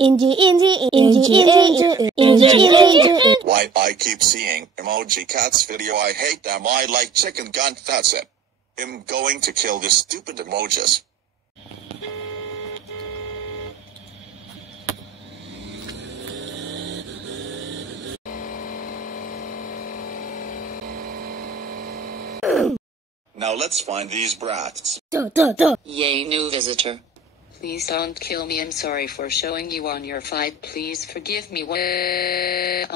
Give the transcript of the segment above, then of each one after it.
Why I keep seeing emoji cats video? I hate them. I like chicken gun. That's it. I'm going to kill this stupid emojis. Now let's find these brats. Yay, new visitor. Please don't kill me. I'm sorry for showing you on your fight. Please forgive me. Bye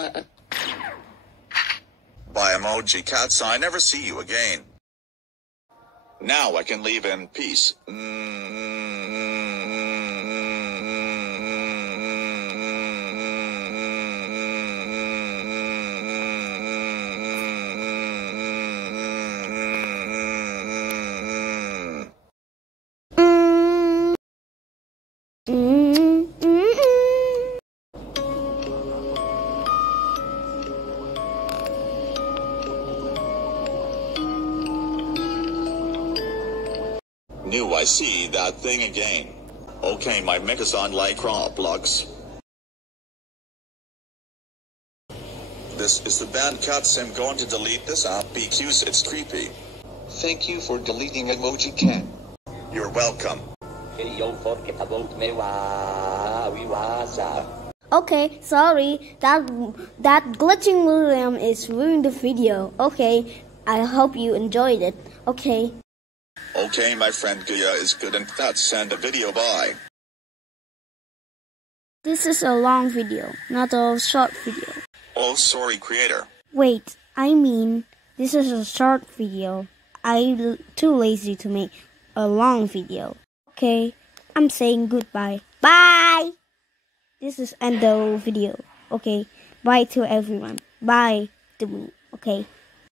emoji cats. I never see you again. Now I can leave in peace. Knew I see that thing again. Okay, my mic is on like Roblox. This is the bad cuts. I'm going to delete this app because it's creepy. Thank you for deleting emoji cat. You're welcome. Okay, sorry. That glitching William is ruined the video. Okay, I hope you enjoyed it. Okay. Okay, my friend Guia is good and that's send a video. Bye. This is a long video, not a short video. Oh, sorry, creator. Wait, I mean, this is a short video. I'm too lazy to make a long video. Okay, I'm saying goodbye. Bye! This is end the video. Okay, bye to everyone. Bye to me. Okay.